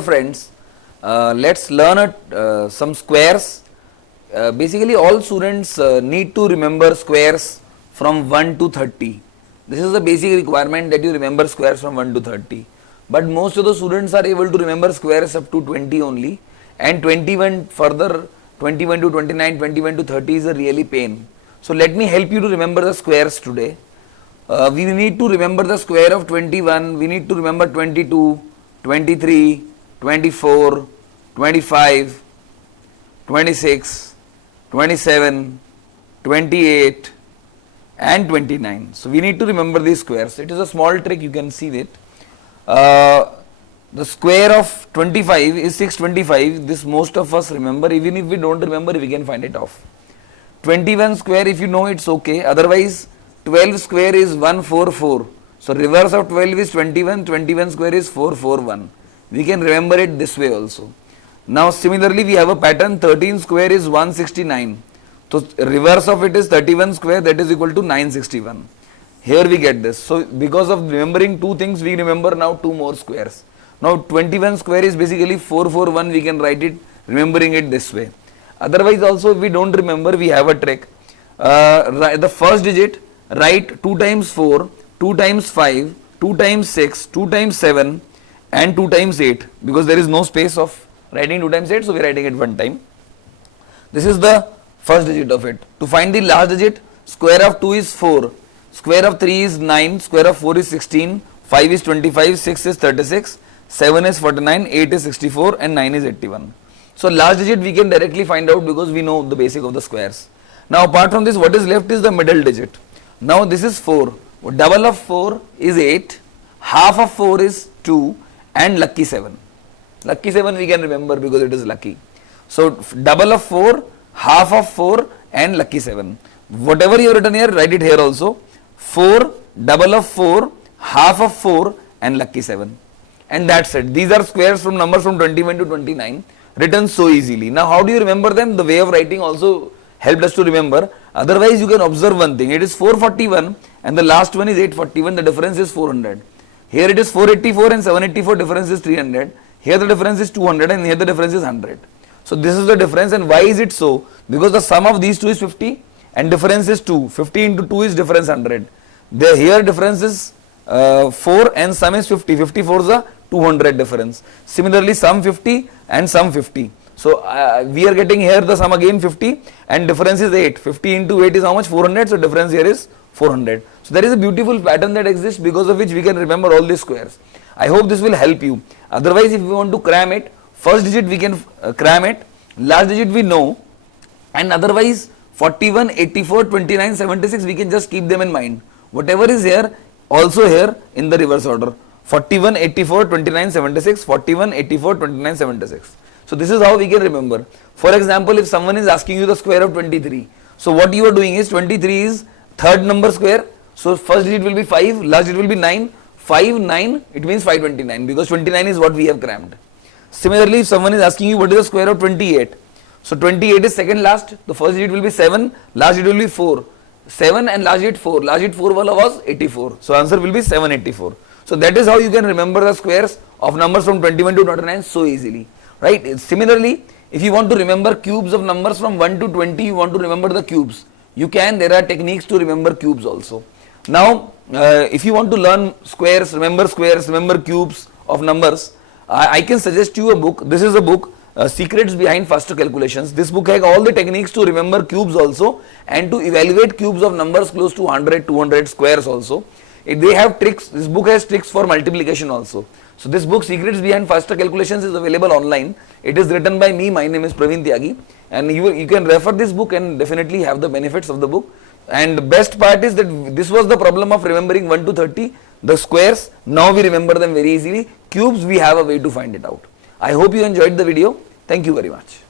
Friends, let's learn some squares. Basically all students need to remember squares from 1 to 30. This is the basic requirement, that you remember squares from 1 to 30. But most of the students are able to remember squares up to 20 only, and 21 further, 21 to 29, 21 to 30 is a really pain. So let me help you to remember the squares today. We need to remember the square of 21, we need to remember 22, 23, 24, 25, 26, 27, 28 and 29. So we need to remember these squares. It is a small trick, you can see it. The square of 25 is 625. This most of us remember. Even if we don't remember, we can find it off. 21 square, if you know, it's okay. Otherwise 12 square is 144. So reverse of 12 is 21. 21 square is 441. We can remember it this way also. Now similarly we have a pattern. 13 square is 169. So reverse of it is 31 square, that is equal to 961. Here we get this. So because of remembering two things, we remember now two more squares. Now 21 square is basically 441. We can write it remembering it this way. Otherwise also, if we don't remember, we have a trick. The first digit, write 2 times 4, 2 times 5, 2 times 6, 2 times 7 and 2 times 8, because there is no space of writing 2 times 8, so we are writing it one time. This is the first digit of it. To find the last digit, square of 2 is 4, square of 3 is 9, square of 4 is 16, 5 is 25, 6 is 36, 7 is 49, 8 is 64 and 9 is 81. So last digit we can directly find out because we know the basic of the squares. Now apart from this, what is left is the middle digit. Now this is 4, double of 4 is 8, half of 4 is 2 and lucky 7. Lucky 7 we can remember because it is lucky. So double of 4, half of 4 and lucky 7. Whatever you have written here, write it here also. 4, double of 4, half of 4 and lucky 7. And that's it. These are squares from numbers from 21 to 29, written so easily. Now how do you remember them? The way of writing also helped us to remember. Otherwise you can observe one thing. It is 441 and the last one is 841. The difference is 400. Here it is 484 and 784, difference is 300. Here the difference is 200 and here the difference is 100. So this is the difference. And why is it so? Because the sum of these two is 50 and difference is 2. 50 into 2 is difference 100. Here difference is 4 and sum is 50. 54 is a 200 difference. Similarly sum 50 and sum 50. So we are getting here the sum again 50 and difference is 8. 50 into 8 is how much? 400. So difference here is 400. So there is a beautiful pattern that exists because of which we can remember all these squares. I hope this will help you. Otherwise, if we want to cram it, first digit we can cram it, last digit we know, and otherwise 41, 84, 29, 76 we can just keep them in mind. Whatever is here, also here in the reverse order. 41, 84, 29, 76, 41, 84, 29, 76. So this is how we can remember. For example, if someone is asking you the square of 23, so what you are doing is 23 is third number square. So first digit will be 5, last digit will be 9. 5, 9, it means 529 because 29 is what we have crammed. Similarly, if someone is asking you what is the square of 28, so 28 is second last, the first digit will be 7, last digit will be 4. 7 and last digit 4, last digit 4 wala was 84. So answer will be 784. So that is how you can remember the squares of numbers from 21 to 29 so easily. Right? Similarly, if you want to remember cubes of numbers from 1 to 20, you want to remember the cubes. You can, there are techniques to remember cubes also. Now, if you want to learn squares, remember cubes of numbers, I can suggest you a book. This is a book, Secrets Behind Faster Calculations. This book has all the techniques to remember cubes also and to evaluate cubes of numbers close to 100, 200 squares also. They have tricks. This book has tricks for multiplication also. So this book, Secrets Behind Faster Calculations, is available online. It is written by me. My name is Praveen Tyagi, and you can refer this book and definitely have the benefits of the book. And the best part is that this was the problem of remembering 1 to 30, the squares. Now we remember them very easily. Cubes, we have a way to find it out. I hope you enjoyed the video. Thank you very much.